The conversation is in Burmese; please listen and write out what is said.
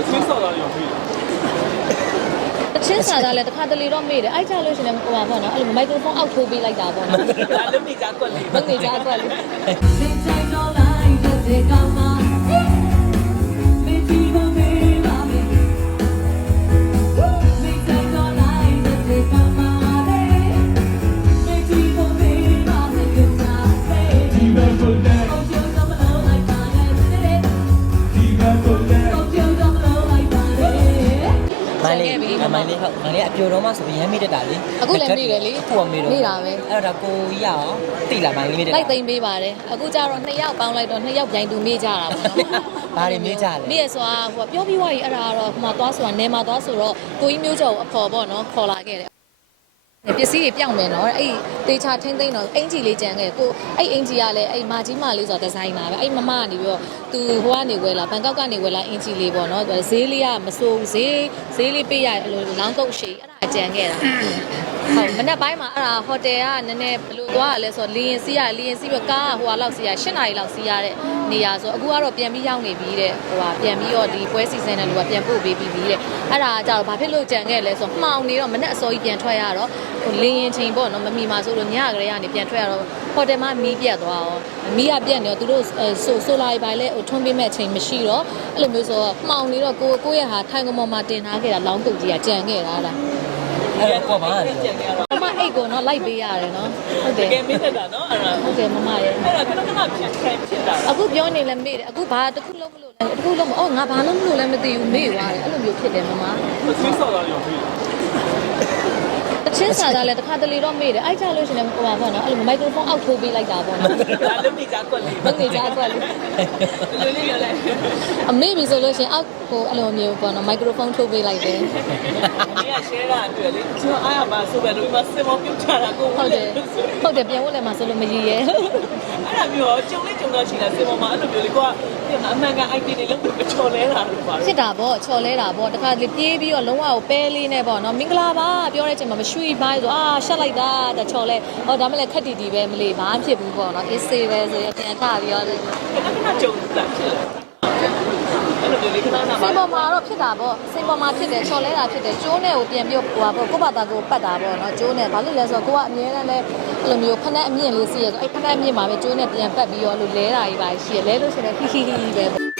့ချင်းစာသားတွေတော့ပြီးချင်းစားတာလည်းတစ်ခါတလေတော့မေ့တယ်အိုက်ချလို့ရှင်လည်းဟိုပါပေါ့နော်အဲ့လိုမိုက်ခရိုဖုန်းအောက်ထိုးပေးလိုက်တာပေါ့နော်ဒါလည်းမိကြွက်လေးမိကြွက်လေးမမိုင်းလေးဟုတ်မင်းလေးအပြိုတော့မှဆိုရင်မိတက်တာလေအခုလည်းမိတယ်လေအခုမိတော့မိတာပဲအဲ့တော့ဒါကိုကြီးရောတိလာမိုင်းလေးမိတယ်လိုက်သိမ့်ပေးပါတယ်အခုကြတော့နှစ်ယောက်ပေါင်းလိုက်တော့နှစ်ယောက်ပြန်တူမိကြတာပေါ့နော်ဘာတွေမိကြလဲမိရဆိုတာဟိုပြောပြီးွားကြီးအဲ့ဒါကတော့ဟိုမှာသွားဆိုတာနေမှာသွားဆိုတော့ကိုကြီးမျိုးချက်ကိုအဖော်ပေါ့နော်ခေါ်လာခဲ့တယ်ပစ္စည်းတွေပြောင်းမယ်နော်အဲ့တေချာထင်းသိမ်းတော့အင်ဂျီလေးကြံခဲ့ကိုအဲ့အင်ဂျီကလည်းအဲ့မာကြီးမာလေးဆိုတာဒီဇိုင်းပါပဲအဲ့မမကနေပြီးတော့သူဟိုကနေဝယ်လာဘန်ကောက်ကနေဝယ်လာအင်ဂျီလေးပေါ့နော်ဇေးလေးကမစိုးဘူးဇေးဇေးလေးပေးရအလိုလောင်းကုတ်ရှိအဲ့ကြံခဲ့တာဟုတ်မနေ့ပိုင်းမှာအဲ့ဒါဟိုတယ်ကနည်းနည်းဘယ်လိုသွားရလဲဆိုတော့လီယင်စီးရလီယင်စီးပြီးကားကဟိုကလောက်စီးရ၈နာရီလောက်စီးရတဲ့နေရာဆိုအခုကတော့ပြန်ပြီးရောက်နေပြီတဲ့ဟိုကပြန်ပြီးတော့ဒီပွဲစီစဉ်တဲ့လူကပြန်ပို့ပေးပြီးပြီတဲ့အဲ့ဒါကကြတော့ဘာဖြစ်လို့ကြံခဲ့လဲဆိုတော့မှောင်နေတော့မနေ့အစောကြီးပြန်ထွက်ရတော့ဟိုလီယင်ချိန်ပေါ့နော်မမီမှာဆိုလို့ညကလေးကနေပြန်ထွက်ရတော့ဟိုတယ်မှာမီးပြတ်သွားရောမီးကပြတ်နေတော့သူတို့ဆိုဆိုလာပြီးလဲဟိုထွန်းပေးမဲ့အချိန်မရှိတော့အဲ့လိုမျိုးဆိုတော့မှောင်နေတော့ကိုကိုရဲ့ဟာထိုင်ကမော်မှာတင်ထားခဲ့တာလောင်းကုတ်ကြီးကကြံခဲ့တာလားပါပါဘာမအိတ်ကိုတော့လိုက်ပေးရတယ်နော်ဟုတ်တယ်တကယ်မင်းသက်တာနော်အဲ့ဒါဟုတ်တယ်မမရဲ့အဲ့ဒါခဏခဏဖြတ်ဖြတ်ဖြစ်တာအခုပြောနေလဲမေ့တယ်အခုဘာတစ်ခုလုံးမလို့လဲတစ်ခုလုံးမအော်ငါဘာလုံးမလို့လဲမသိဘူးမေ့သွားတယ်အဲ့လိုမျိုးဖြစ်တယ်မမဆင်းဆော့တာရောဖြစ်အချင်းစားတာလည်းတစ်ခါတလေတော့မေ့တယ်အိုက်ချလို့ရှင်လည်းပုံပါပေါ့နော်အဲ့လိုမိုက်ခရိုဖုန်းအောက်ထိုးပေးလိုက်တာပေါ့နော်ဒါလည်းမိကြွက်လေးမိကြွက်လေးလူလေးရလာအမေမိဆိုလို့ရှင်အောက်ကိုအဲ့လိုမျိုးပေါ့နော်မိုက်ခရိုဖုန်းထိုးပေးလိုက်တယ်။အမေက share ရအတွက်လေကျောင်းအားရမှာဆိုပဲလို့မစစ်မောပြချတာကိုဟုတ်တယ်ဟုတ်တယ်ပြန်ဝင်လဲမှာဆိုလို့မရည်ရဲ။အဲ့ဒါမျိုးကဂျုံလေးဂျုံတော့ရှိလားစစ်မောမှာအဲ့လိုမျိုးလေကိုကအမှန်ကအိုက်ပီနေလို့အချော်လဲတာလို့ပါတယ်။ဖြစ်တာပေါ့ချော်လဲတာပေါ့တခါလေပြေးပြီးတော့လုံးဝကိုပဲလေးနဲ့ပေါ့နော်မင်္ဂလာပါပြောတဲ့ချိန်မှာမရွှေပိုင်းဆိုအာရှက်လိုက်တာတချော်လဲ။ဟောဒါမှလည်းခက်တီတီပဲမလေးဘာဖြစ်ဘူးပေါ့နော်အေးဆေးပဲဆိုရင်ပြန်ထပြီးတော့ဒီကနေ့ကဂျုံလာဖြစ်လားစင်ပေါ်မှာတော့ဖြစ်တာပေါ့စင်ပေါ်မှာဖြစ်တယ်ချော်လဲတာဖြစ်တယ်ကျိုးနဲ့ကိုပြင်ပြီးဟိုပါကိုဘာသာကိုပတ်တာပေါ့နော်ကျိုးနဲ့ဘာလို့လဲဆိုတော့ကိုကအမြဲတမ်းလဲဘယ်လိုမျိုးခနဲ့အမြင့်လေးစီးရဲဆိုအဲ့ခနဲ့အမြင့်မှာပဲကျိုးနဲ့ပြန်ပတ်ပြီးရောလို့လဲတာကြီးပါရှိရဲလဲလို့ဆိုရင်ဟီဟီဟီပဲပေါ့